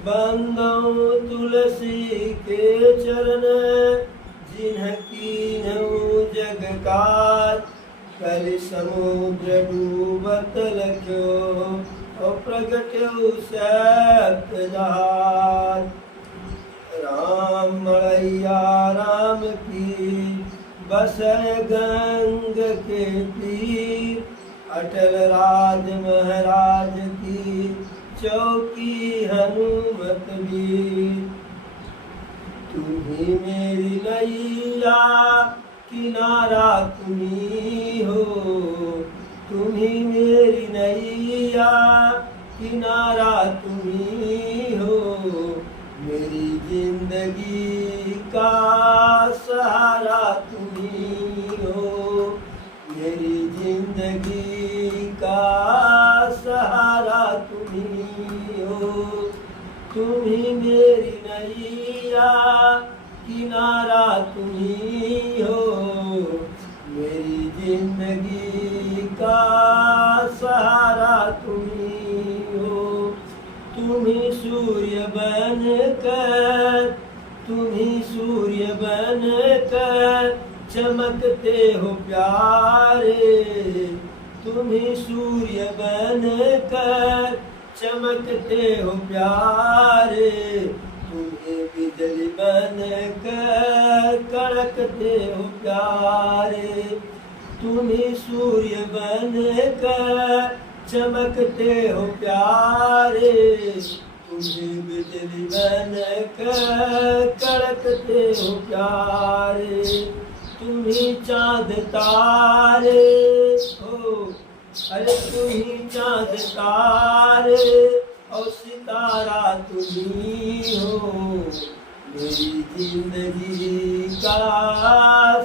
बंदौ तुलसी के चरण, जिन्हकी नऊ जग काज। कलि समुद्र डूबत लख्यो, और प्रगट्यौ सत्य जहाज। राम मड़ैया राम की, बसै गंग के तीर। अटल राज महाराज की, चौकी हनुमत वीर। तुम्ही मेरी नैया, किनारा तुम्ही हो। तुम्ही मेरी नैया, किनारा तुम्ही हो। मेरी जिंदगी का सहारा तुम्ही हो। मेरी जिंदगी का सहारा तुम्ही हो। तुम्ही मेरी नैया, किनारा तुम्ही हो। मेरी जिंदगी का सहारा तुम्ही हो। तुम्ही सूर्य बनकर, तुम्ही सूर्य बनकर चमकते हो प्यारे। तुम्ही सूर्य बनकर चमकते हो प्यारे। तुम्हें बिजली बनकर कड़कते हो प्यारे। तुम्ही सूर्य बनकर चमकते हो प्यारे। तुम्हें बिजली बनकर कड़कते हो प्यारे। तुम्ही चाँद तारे हो, अरे तुम्ही चाँद तारे और सितारा तुम्ही हो। मेरी जिंदगी का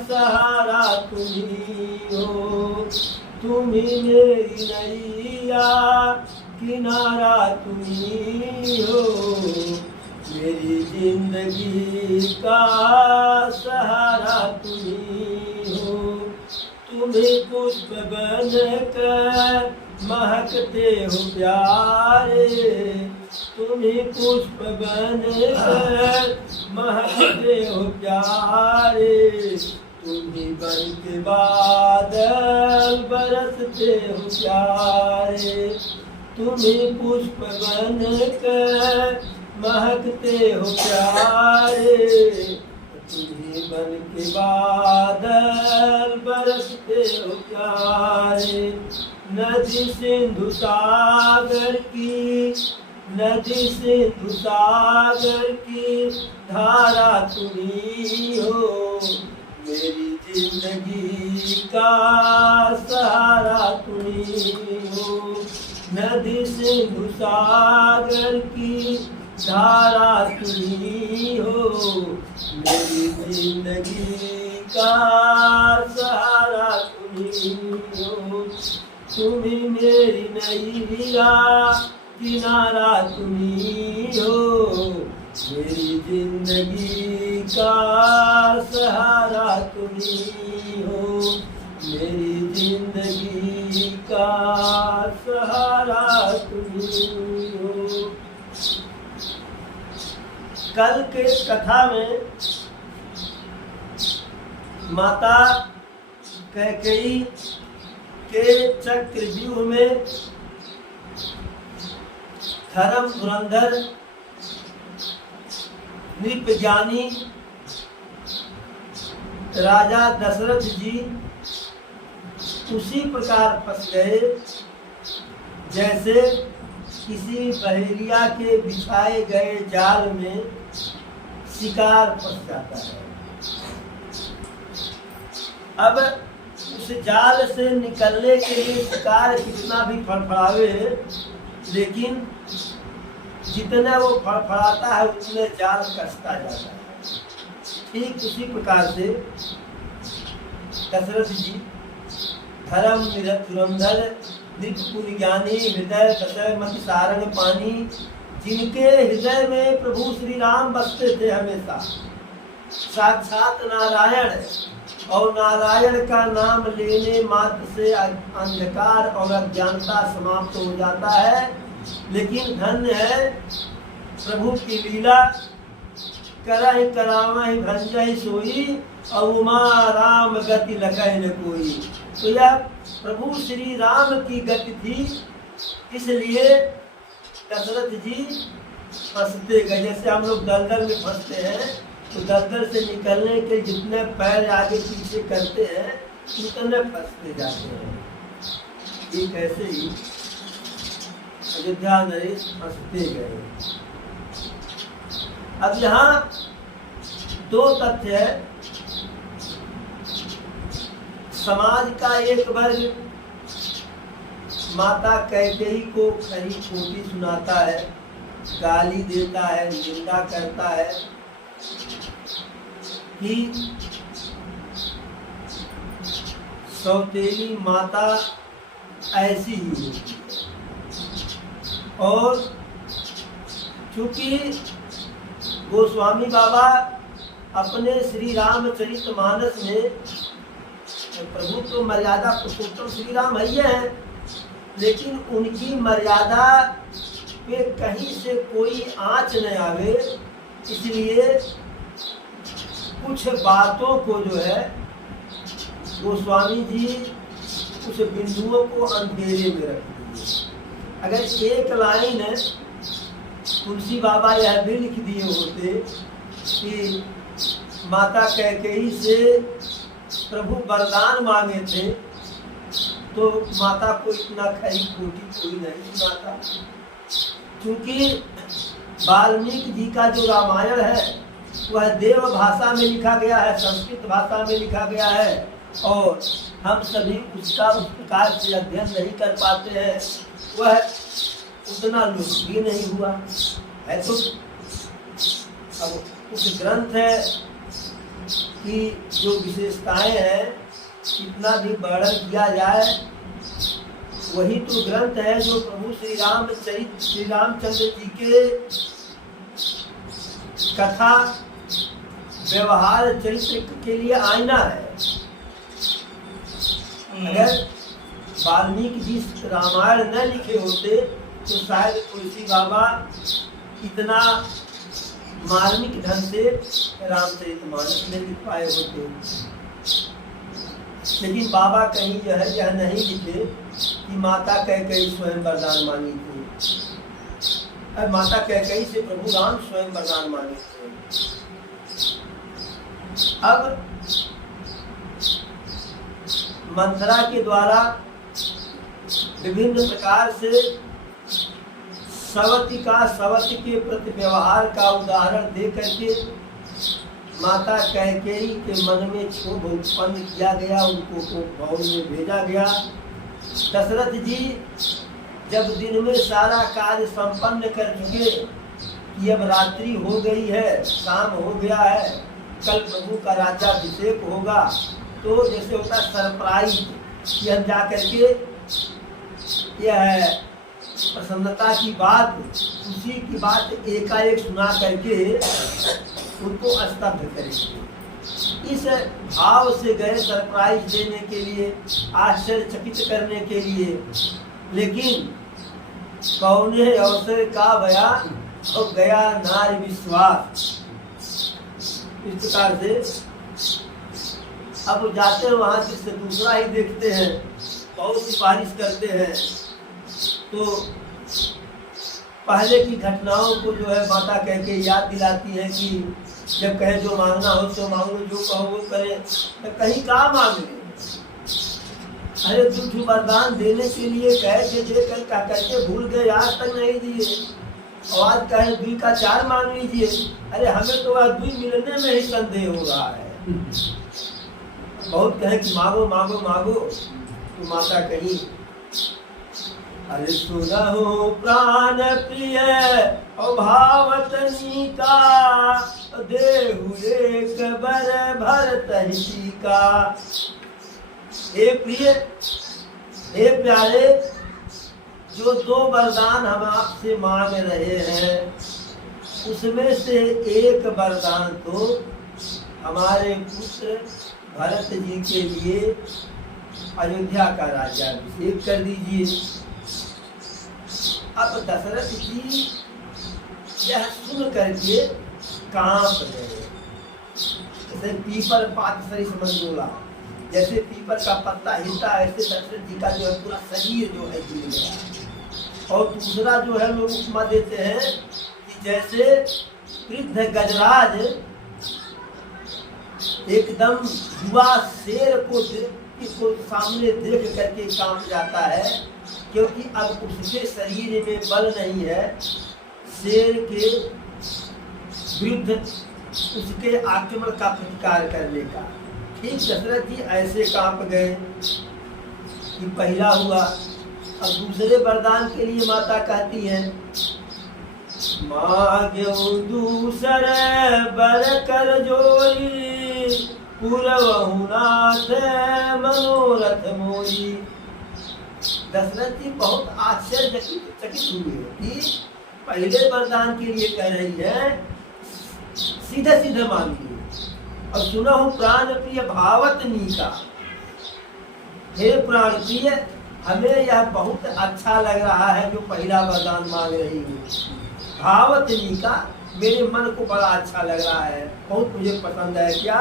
सहारा तुम्ही हो। तुम्ही मेरी नैया, किनारा तुम्ही हो। मेरी जिंदगी का सहारा तुम्ही हो। तुम्हें पुष्प बनकर महकते हो प्यारे। तुम्हें पुष्प बनकर महकते हो प्यारे। तुम्ही बन के बादल बरसते हो प्यारे। तुम्ही पुष्प बनकर महकते हो प्यारे। तुम्ही बन के बादल बरसते हो प्यारे। नदी सिंधु सागर की, नदी सिंधु सागर की धारा तुम्ही हो। मेरी जिंदगी का सहारा तुम्ही हो। नदी सिंधु सागर की धारा तुम्ही हो। मेरी जिंदगी का सहारा तुम्ही हो। तुम्ही मेरी नैया, किनारा तुम्ही हो। मेरी जिंदगी का सहारा तुम्ही हो। मेरी जिंदगी का सहारा तुम्ही हो। कल के कथा में माता कैकेयी के चक्रव्यूह में धर्म धुरंधर नृपज्ञानी राजा दशरथ जी उसी प्रकार फंस गए जैसे किसी बहेलिया के बिछाए गए जाल में शिकार फंस जाता है। अब उस जाल से निकलने के लिए शिकार कितना भी फड़फड़ावे, लेकिन जितना वो फड़फड़ाता है उतने जाल कसता जाता है। ठीक उसी प्रकार से दशरथ जी धर्म धुरंधर निपुण ज्ञानी हृदय दशय मति सारंग पानी, जिनके हृदय में प्रभु श्री राम बसते थे हमेशा, साक्षात नारायण, और नारायण का नाम लेने मात्र से अंधकार और अज्ञानता समाप्त हो जाता है। लेकिन धन्य है प्रभु की लीला करहि करावहि भंजहि सोई और उमा राम गति लखै न कोई। तो यह प्रभु श्री राम की गति थी, इसलिए दशरथ जी फंसते गए। जैसे हम लोग दलदल में फंसते हैं तो दलदल से निकलने के जितने पैर आगे पीछे करते हैं उतने फंसते जाते हैं। ठीक ऐसे ही अयोध्या नरेश फंसते गए। अब यहाँ दो तथ्य है। समाज का एक वर्ग माता कैकेयी को खरी खोटी सुनाता है, गाली देता है, निंदा करता है कि सौतेली माता ऐसी ही होती है। और चूंकि गोस्वामी बाबा अपने श्री रामचरितमानस में, प्रभु तो मर्यादा पुरुषोत्तम श्री राम ही है, लेकिन उनकी मर्यादा पे कहीं से कोई आँच न आवे, इसलिए कुछ बातों को जो है गोस्वामी जी कुछ बिंदुओं को अंधेरे में रख दिए। अगर एक लाइन तुलसी बाबा यह भी लिख दिए होते कि माता कैकेयी से प्रभु वरदान मांगे थे, तो माता को इतना खरी खोटी कोई नहीं सुनाता। क्योंकि वाल्मीकि जी का जो रामायण है वह देव भाषा में लिखा गया है, संस्कृत भाषा में लिखा गया है, और हम सभी उसका उस प्रकार से अध्ययन नहीं कर पाते हैं। वह उतना लोकप्रिय नहीं हुआ है। तो अब कुछ ग्रंथ है कि जो विशेषताएं हैं कितना भी वर्णन किया जाए, वही तो ग्रंथ है जो प्रभु श्री रामचंद्र जी के कथा व्यवहार चरित्र के लिए आईना है। अगर वाल्मीकि जी रामायण न लिखे होते तो शायद तुलसी बाबा इतना मार्मिक ढंग से रामचरितमानस में लिख पाए होते। लेकिन बाबा कहीं यह नहीं लिखे कि माता कैकेयी स्वयं वरदान मांगी थी। माता कैकेयी से प्रभु राम स्वयं वरदान मांगे थे। अब मंथरा के द्वारा विभिन्न प्रकार से सवती के प्रति व्यवहार का उदाहरण दे करके माता कैकेयी के मन में क्षोभ उत्पन्न किया गया, उनको भवन में भेजा गया। दशरथ जी जब दिन में सारा कार्य संपन्न कर चुके कि अब रात्रि हो गई है, शाम हो गया है, कल प्रभु का राज्याभिषेक होगा, तो जैसे होता सरप्राइज कि हम जा करके यह प्रसन्नता की बात, खुशी की बात एकाएक सुना करके उनको स्तब्ध करेंगे। इस भाव से गए सरप्राइज देने के लिए, आश्चर्यचकित करने के लिए। लेकिन कौने अवसर का बयान और गया नारी विश्वास। इस प्रकार से अब जाते हैं वहाँ से दूसरा ही देखते हैं, बहुत सिफारिश करते हैं। तो पहले की घटनाओं को जो है माता कह के याद दिलाती है कि जब कहे जो मांगना हो तो मांगो, जो कहो वो करे, तो कहीं कहाँ मांगे। अरे तुझ वरदान देने के लिए कहे थे, दे कर क्या करके भूल गए, आज तक नहीं दिए, और आज कहे 2 का 4 मांग लीजिए। अरे हमें तो आज 2 मिलने में ही संदेह हो रहा है। बहुत कहे कि मांगो मांगो मांगो, तो माता कही अरे सुनहो प्राण प्रिय भावतनी का, देहु एक बर भरतहि का। हे प्रिय, हे प्यारे, जो 2 वरदान हम आपसे मांग रहे हैं, उसमें से एक वरदान तो हमारे पुत्र भरत जी के लिए अयोध्या का राज्याभिषेक कर दीजिए। अब दशरथ जी यह सुन करके कांप गए। जैसे पीपल पात सरिस मंडोला, जैसे पीपल का पत्ता हिलता है, ऐसे दशरथ जी का जो है पूरा शरीर जो है हिल गया। और दूसरा जो है लोग उपमा देते हैं कि जैसे वृद्ध गजराज एकदम युवा शेर को सामने देख करके कांप जाता है, क्योंकि अब उसके शरीर में बल नहीं है शेर के विरुद्ध उसके आक्रमण का प्रतिकार करने का। ठीक दशरथ जी ऐसे कांप गए कि पहला हुआ। अब दूसरे वरदान के लिए माता कहती है, मांग्यो दूसरे बर कर जोरी, पूरवहु नाथ मनोरथ मोरी। दशरथ जी बहुत आश्चर्यचकित हुए कि पहले वरदान के लिए कह रही है सीधे सीधे मांगिए, और सुना हूं प्राण प्रिय भावतनी का। हे प्राण प्रिय, हमें यह बहुत अच्छा लग रहा है जो पहला वरदान मांग रही हूँ। भावतनी का, मेरे मन को बड़ा अच्छा लग रहा है, बहुत मुझे पसंद है। क्या?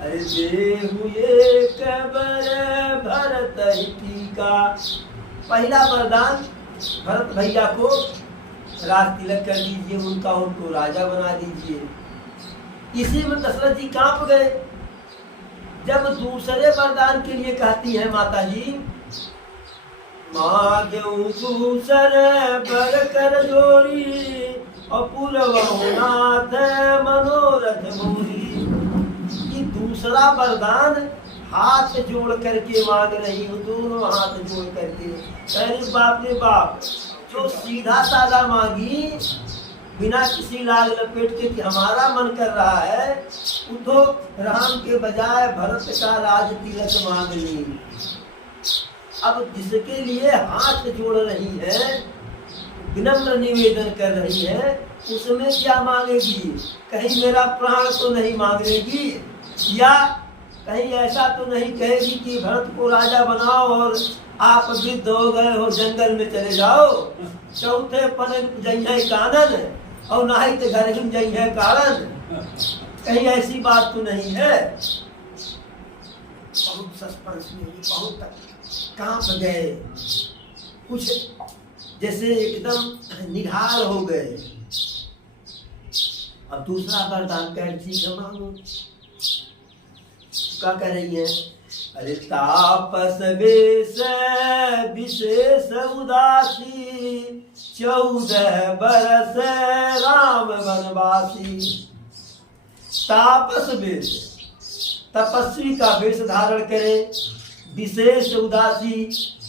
अरे देहु एक बर भरत ही का। पहला वरदान भरत भैया को राज तिलक कर दीजिए, उनको राजा बना दीजिए। इसी में दशरथ जी कांप गए। जब दूसरे वरदान के लिए कहती है माता जी, मांग्यो दूसरे बर कर जोरी, अपूर्वहु नाथ मनोरथ मोरी। ये दूसरा वरदान हाथ जोड़ करके मांग रही हूँ, दोनों हाथ जोड़ करके। अरे बाप रे बाप, जो सीधा साधा मांगी बिना किसी लाल लपेट के कि हमारा मन कर रहा है, वो तो राम के बजाय भरत का राज तिलक मांग ली। अब जिसके लिए हाथ जोड़ रही है, विनम्र निवेदन कर रही है, उसमें क्या मांगेगी? कहीं मेरा प्राण तो नहीं मांगेगी, या कहीं ऐसा तो नहीं कहेगी कि भरत को राजा बनाओ और आप वृद्ध हो गए हो, जंगल में चले जाओ, चौथे पन जइहे कानन, और ना ही तो घर ही जइहे कारण। कहीं ऐसी बात तो नहीं है। बहुत सस्पेंस में, बहुत कांप गए, कुछ जैसे एकदम निढाल हो गए। अब दूसरा वरदान कह ठीक है मांगो। क्या कह रही है? अरे तापस वेश विशेष उदासी, 14 बरस राम वनवासी। तापस वेश, तपस्वी का वेश धारण करे, विशेष उदासी,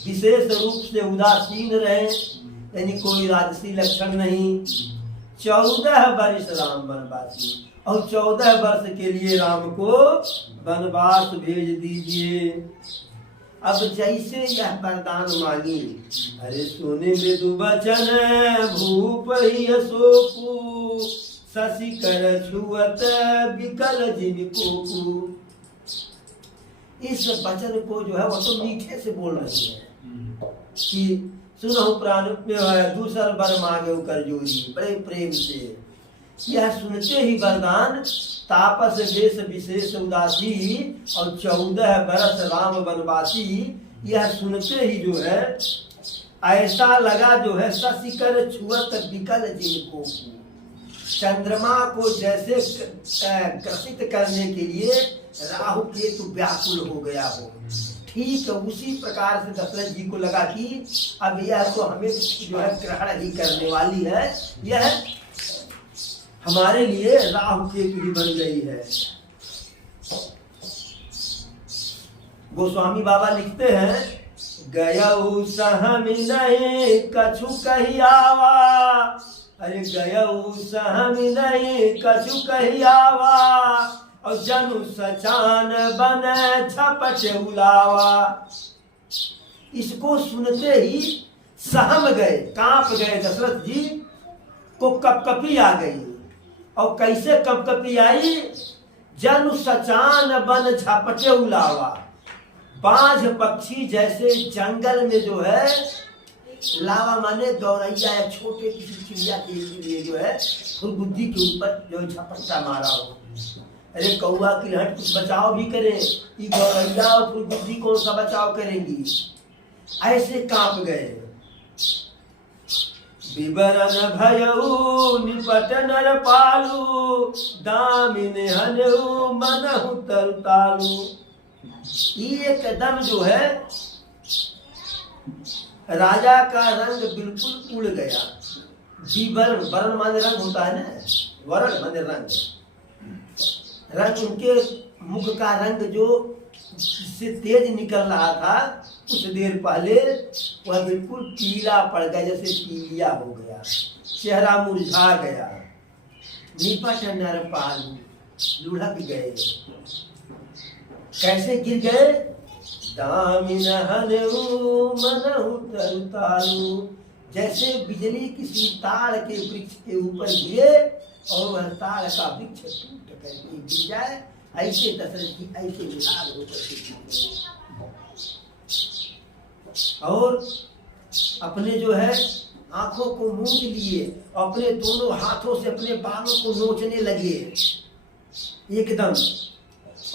विशेष रूप से उदासीन रहे, यानी कोई राजसी लक्षण नहीं। 14 वर्ष राम वनवासी, और 14 वर्ष के लिए राम को वनवास भेज दीजिए। अब जैसे यह वरदान मांगी, अरे सोने मृदु बचन भूप ही शोकु, शशि कर छुअत विकल जिन कोकु। इस वचन को जो है वो तो मीठे से बोल रही है कि सुनो प्राण में दूसरा वर मांगे कर जोरी, बड़े प्रेम से। यह सुनते ही वरदान तापस वेश विशेष उदासी और 14 बरस राम वनवासी, यह सुनते ही जो है ऐसा लगा जो है शशि कर छुअत विकल जिनको, चंद्रमा को जैसे ग्रसित करने के लिए राहु केतु व्याकुल हो गया हो, ठीक उसी प्रकार से दशरथ जी को लगा कि अब यह तो हमें जो है ग्रहण ही करने वाली है, यह हमारे लिए राहु केतु ही बन गई है। गोस्वामी बाबा लिखते हैं, गयऊ सहमि नहीं कछु कही आवा, अरे गयऊ सहमि नहीं कछु कही आवा, और जनु सचान बन झपट उलावा। इसको सुनते ही सहम गए, कांप गए। दशरथ जी को कपकपी आ गई, और कैसे कपकपी आई? जनु सचान बन झपटे उलावा। बाज पक्षी जैसे जंगल में जो है लावा माने गौरैया या छोटे किसी चिड़िया के लिए जो है फुरगुद्दी के ऊपर जो झपट्टा मारा हो। अरे कौआ की हट कुछ बचाव भी करे, ये गौरैया और फुरगुद्दी कौन सा बचाव करेंगी? ऐसे कांप गए। विवरण भयऊ निपट नर पालू, दामिन हनऊ मनहु तरतालू। एकदम जो है राजा का रंग बिल्कुल उड़ गया। विवरण, वर्ण माने रंग होता है ना, वर्ण माने रंग, रंग उनके मुख का रंग जो इससे तेज निकल रहा था कुछ देर पहले वह बिल्कुल पीला पड़ गया, जैसे पीलिया हो गया, चेहरा मुरझा गया। निपट नर पालू, लुढ़क गए। कैसे गिर गए? दामिन हनऊ मनहु तरतालू, जैसे बिजली किसी ताड़ के वृक्ष के ऊपर गिरे और वह ताड़ का वृक्ष टूट करके गिर जाए, ऐसे दशरथ की ऐसे विलाप होकर और अपने जो है आंखों को मूंद लिए, अपने दोनों हाथों से अपने बालों को नोचने लगे एकदम,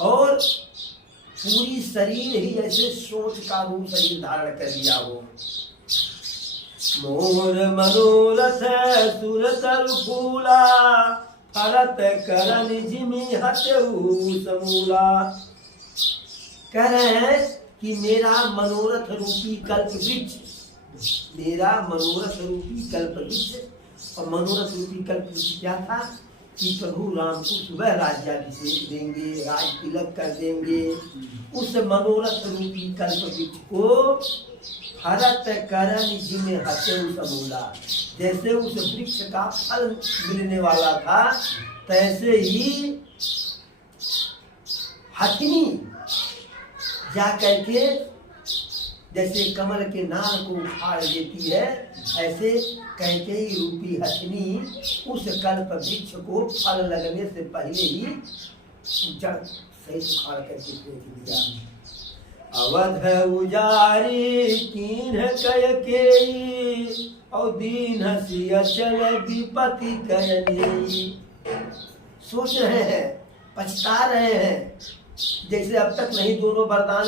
और पूरी शरीर ही ऐसे सोच का रूप शरीर धारण कर लिया हो। मोर मनोरथ सुरतर फूला, फरत करन जिमि हटऊ समूला। कह रहे हैं कि मेरा मनोरथ रूपी कल्प वृक्ष, मेरा मनोरथ रूपी कल्प वृक्ष, और मनोरथ रूपी कल्प वृक्ष क्या था कि प्रभु राम को सुबह राज्याभिषेक देंगे, राज तिलक कर देंगे। उस मनोरथ रूपी कल्प वृक्ष को हरत करन जिमि हटऊ समूला, जैसे उस वृक्ष का फल मिलने वाला था तैसे ही हथिनी जा करके जैसे कमल के नाल को उखाड़ देती है, ऐसे कैकेयी रूपी हथिनी उस कल्प वृक्ष को फल लगने से पहले ही जड़ सही उखाड़ करके फेंक दिया। अवध उजारी कीन्ह कैकेयी, और दीन हसी अचल विपत्ति कयनी। सोच रहे हैं, पछता रहे हैं, जैसे अब तक नहीं दोनों वरदान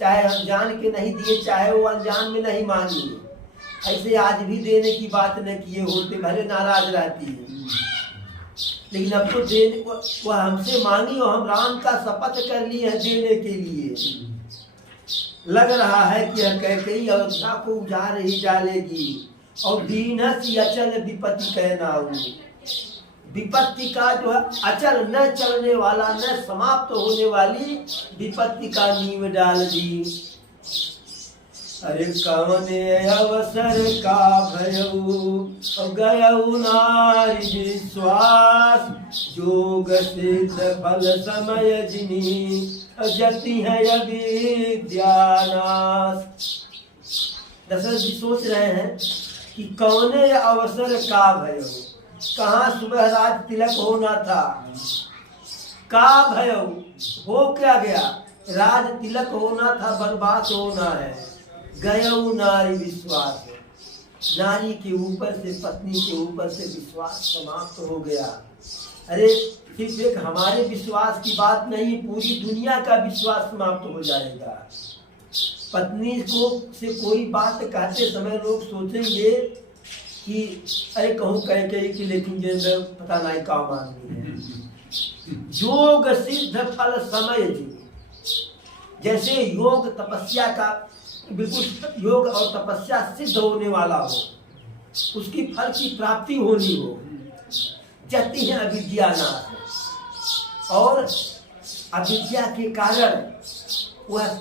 चाहे अनजान के नहीं दिए, चाहे वो अनजान में नहीं मांगी, ऐसे आज भी देने की बात न किए होते, भले नाराज रहती है, लेकिन अब तो देने वो हमसे मांगी और हम राम का शपथ कर लिए हैं देने के लिए। लग रहा है कि कैकेयी अयोध्या को उजाड़ ही डालेगी, और दीनस अचल विपत्ति कहना हो, विपत्ति का जो है अचल न चलने वाला न समाप्त होने वाली विपत्ति का नींव डाल दी। अरे कवने अवसर का भयऊ गयऊ नारी विश्वास, योग सिद्ध फल समय जिनी जति है अविद्यानाश। दशरथ जी सोच रहे हैं कि कौने अवसर का भयऊ, कहाँ सुबह राज तिलक होना था, का भयऊ हो क्या गया, राज तिलक होना था, वनवास होना है, गयऊ नारी विश्वास, नारी के ऊपर से पत्नी के ऊपर से विश्वास समाप्त हो गया। अरे सिर्फ एक हमारे विश्वास की बात नहीं, पूरी दुनिया का विश्वास समाप्त हो जाएगा। पत्नी को से कोई बात कहते समय लोग सोचेंगे कि अरे कहूँ कैकेयी की, लेकिन जो पता नहीं क्या मांगनी है। योग सिद्ध फल समय जी, जैसे योग तपस्या का बिल्कुल योग और तपस्या सिद्ध होने वाला हो, उसकी फल की प्राप्ति होनी हो, जति है अविद्यानाश, और अविद्या के कारण वह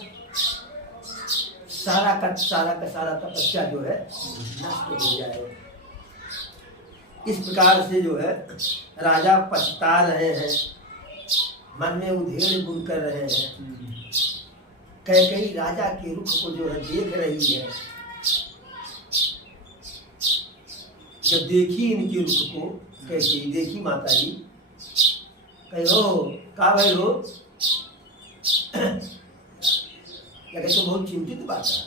सारा का सारा तपस्या जो है नष्ट हो जाए। इस प्रकार से जो है राजा पछता रहे हैं, मन में उधेड़ बुन कर रहे हैं। कैकेयी राजा के रुख को जो है देख रही है, जब देखी इनके रुख को, कैकेयी देखी माता जी, कहो का भाई हो, लगे तो बहुत चिंतित बात है।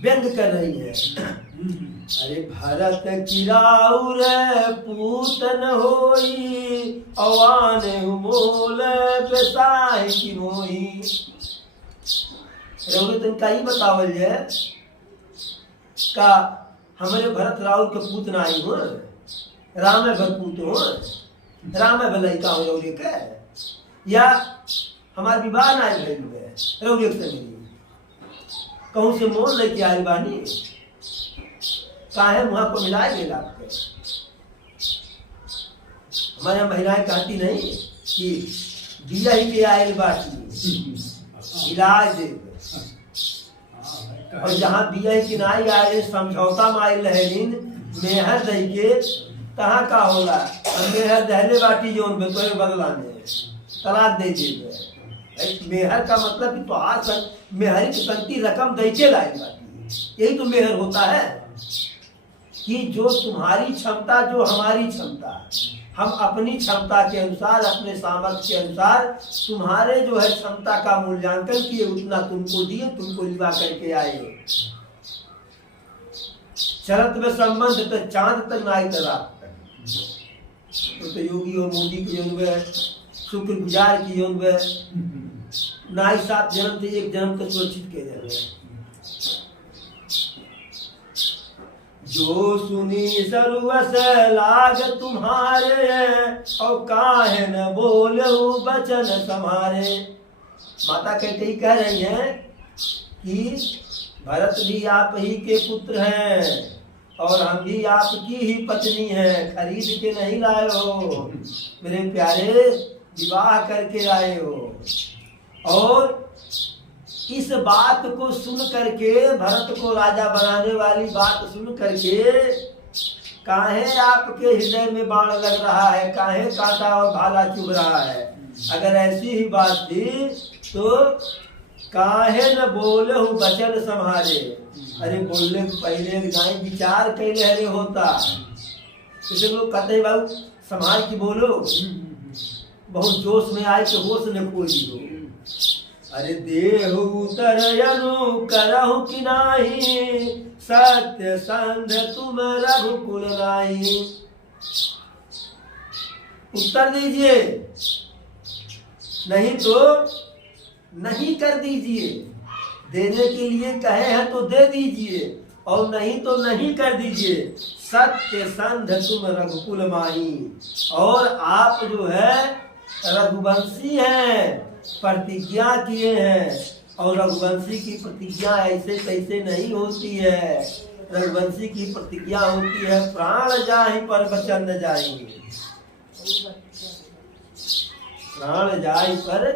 व्यंग कर रही है। अरे भरत किराउर पूतन होई, अवान मोल बेसाय की मोई। रघुतन का ही बतावल है का हमारे भरत राउर के पूत नाई हो, राम भरपूत हो, राम भलैका हो रौरे के, या हमारे विवाह नाई भइल है रौरे से मिली, कहूँ से मोल लेके आई बानी, काहे मुँह को मिलाए गेल आपके। हमारे यहाँ महिलाएं कहती नहीं कि दिया ही के आयल बाटी इलाज दे, और जहाँ दिया ही किनाई आए समझौता में आयल रहेलिन मेहर दे के, कहाँ का होला मेहर दहले बाटी जो उनमें तो बदला में तलाक दे दिए। मेहर का मतलब कि तो आज मेहर की संति रकम दे के लाई बाटी, यही तो मेहर होता है कि जो तुम्हारी क्षमता जो हमारी क्षमता, हम अपनी क्षमता के अनुसार अपने सामर्थ्य के अनुसार तुम्हारे जो है क्षमता का मूल्यांकन किए, उतना तुमको दिए, तुमको लिवा करके आए। शरत में संबंध तो चांद तक नाई तक तो योगी और मोदी की जन्म, शुक्रगुजार की जन्म, नाई 7 जन्म से 1 जन्म तक सुरक्षित के जन्म। जो सुनी सर्वस लाग तुम्हारे, और काहे न बोले बचन समारे। माता कहते कह रही हैं कि भरत भी आप ही के पुत्र हैं और हम भी आपकी ही पत्नी हैं, खरीद के नहीं लाए हो मेरे प्यारे, विवाह करके लाए हो। और इस बात को सुन करके, भरत को राजा बनाने वाली बात सुन करके, काहे आपके हृदय में बाण लग रहा है, काहे कांटा और भाला चुभ रहा है। अगर ऐसी ही बात थी तो काहे न बोले हूँ बचन संभाले। अरे बोलने पहले नहीं विचार कैले हरे होता। जैसे लोग कहते हैं बाबू संभाल की बोलो, बहुत जोश में आए तो होश न खो दो। अरे देहु तरयनु करहु कि नाही, सत्य संध तुम रघुकुल नाही। उत्तर दीजिए, नहीं तो नहीं कर दीजिए। देने के लिए कहे हैं तो दे दीजिए, और नहीं तो नहीं कर दीजिए। सत्य संध तुम रघुकुल माही। और आप जो है रघुवंशी हैं, प्रतिज्ञा किए हैं, और रघुवंशी की प्रतिज्ञा ऐसे तैसे नहीं होती है। रघुवंशी की प्रतिज्ञा होती है प्राण जाहि पर वचन न जाहि, प्राण जाहि पर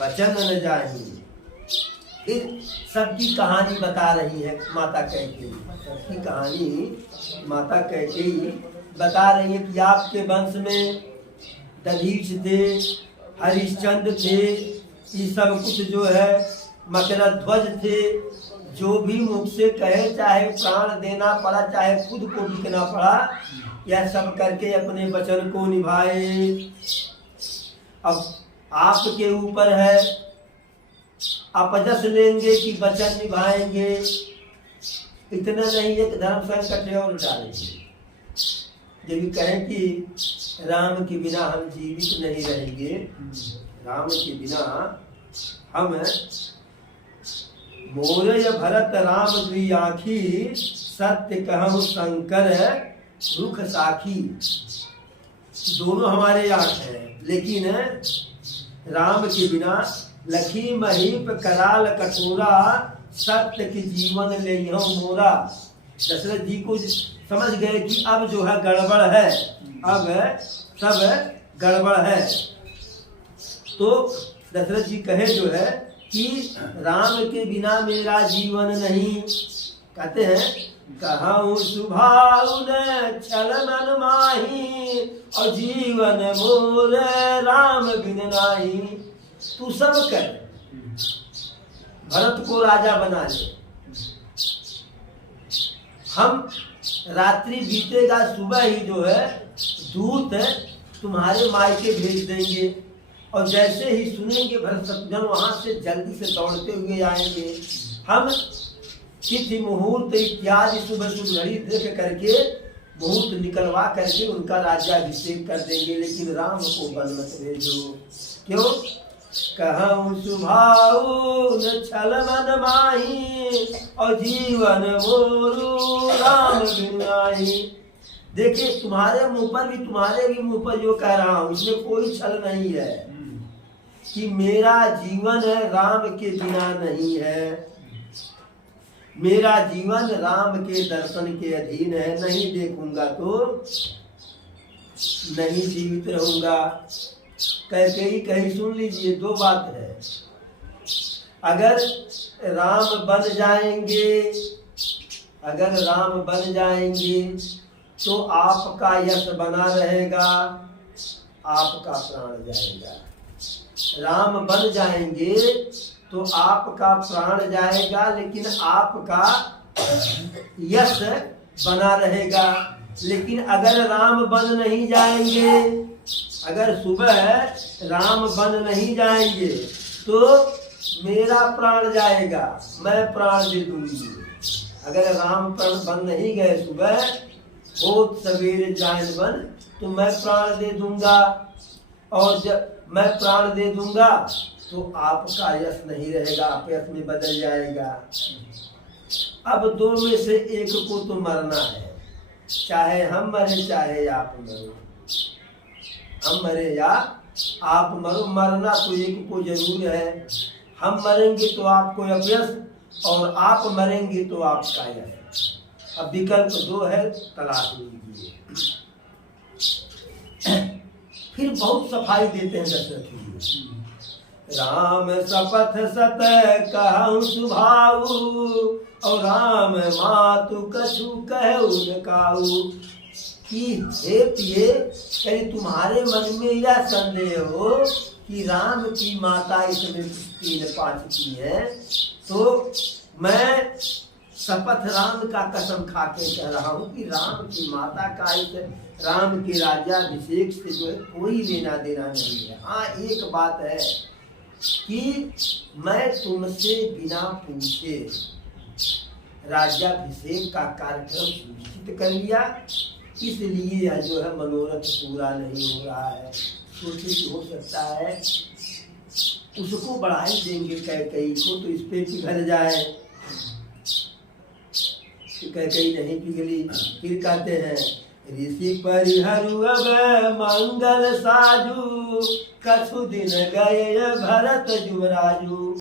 वचन न जाहि। फिर सबकी कहानी बता रही है माता कैकेयी, सबकी कहानी माता कैकेयी बता रही है कि आपके वंश में दधीच थे, हरिश्चंद्र थे, ये सब कुछ जो है मकरध्वज थे। जो भी मुख से कहे, चाहे प्राण देना पड़ा, चाहे खुद को बिकना पड़ा, यह सब करके अपने वचन को निभाए। अब आपके ऊपर है अपजस लेंगे कि वचन निभाएंगे। इतना नहीं है कि धर्म संकट और डालेंगे। जब कहें कि राम के बिना हम जीवित नहीं रहेंगे, राम के बिना हम मोरे भरत राम द्वि आँखी, सत्य कहूँ शंकर रुख साखी। दोनों हमारे आँख हैं, लेकिन राम के बिना लखी महीप कराल कठोरा, सत्य के जीवन ले मोरा। दशरथ जी को समझ गए कि अब जो है गड़बड़ है, अब सब गड़बड़ है। तो दशरथ जी कहे जो है कि राम के बिना मेरा जीवन नहीं। कहते हैं कहूँ सुभाउन छल मन माही, और जीवन मोर राम बिन नाही। तू सब कर, भरत को राजा बना ले। हम रात्रि बीतेगा, सुबह ही जो है दूत तुम्हारे मायके भेज देंगे, और जैसे ही सुनेंगे भरत शत्रुघ्न वहां से जल्दी से दौड़ते हुए आएंगे। हम तिथि मुहूर्त इत्यादि शुभ शुभ घड़ी देख करके मुहूर्त निकलवा करके उनका राज्याभिषेक कर देंगे, लेकिन राम को वन मत भेजो। क्यों? कहूँ सुभाऊ न छल मन माही, और जीवन मोरू राम बिनु नाहि। देखिए तुम्हारे मुंह पर जो कह रहा हूँ इसमें कोई छल नहीं है कि मेरा जीवन राम के बिना नहीं है, मेरा जीवन राम के दर्शन के अधीन है। नहीं देखूंगा तो नहीं जीवित रहूंगा। कैकेयी कही सुन लीजिए, दो बात है। अगर राम बन जाएंगे तो आपका यश बना रहेगा, आपका प्राण जाएगा। राम बन जाएंगे तो आपका प्राण जाएगा, लेकिन आपका यश बना रहेगा। लेकिन अगर राम बन नहीं जाएंगे, अगर सुबह राम बन नहीं जाएंगे तो मेरा प्राण जाएगा, मैं प्राण दे दूंगी। अगर राम प्राण बन नहीं गए सुबह, बहुत सवेरे जान बन, तो मैं प्राण दे दूंगा। और जब मैं प्राण दे दूंगा तो आपका यश नहीं रहेगा, अपयश में बदल जाएगा। अब दो में से एक को तो मरना है, चाहे हम मरे चाहे आप मरो, हम मरे या आप मरो, मरना तो एक को जरूर है। हम मरेंगे तो आपको अपयश, और आप मरेंगे तो आपका यश। अब विकल्प दो है, तलाश लीजिए। फिर बहुत सफाई देते हैं दशरथ जी। राम शपथ सत कहूँ सुभाऊ, और राम मातु कछु कहु न काऊ। कि हे पिए, कहीं तुम्हारे मन में यह संदेह हो कि राम की माता इसमें 3-5 की है, तो मैं शपथ राम का कसम खा के कह रहा हूँ कि राम की माता का इस राम के राज्याभिषेक से जो है कोई लेना देना नहीं है। हाँ एक बात है कि मैं तुमसे बिना पूछे राज्याभिषेक का कार्यक्रम सुनिश्चित कर लिया, इसलिए यह जो है मनोरथ पूरा नहीं हो रहा है। सोचे कि हो सकता है उसको बढ़ाई देंगे कैकेयी को, तो इस पे पिघल जाए। कैकेयी नहीं पिघली। फिर कहते हैं ऋषि परिहरु अब मंगल साजू, कछु दिन गए भरत युवराजू।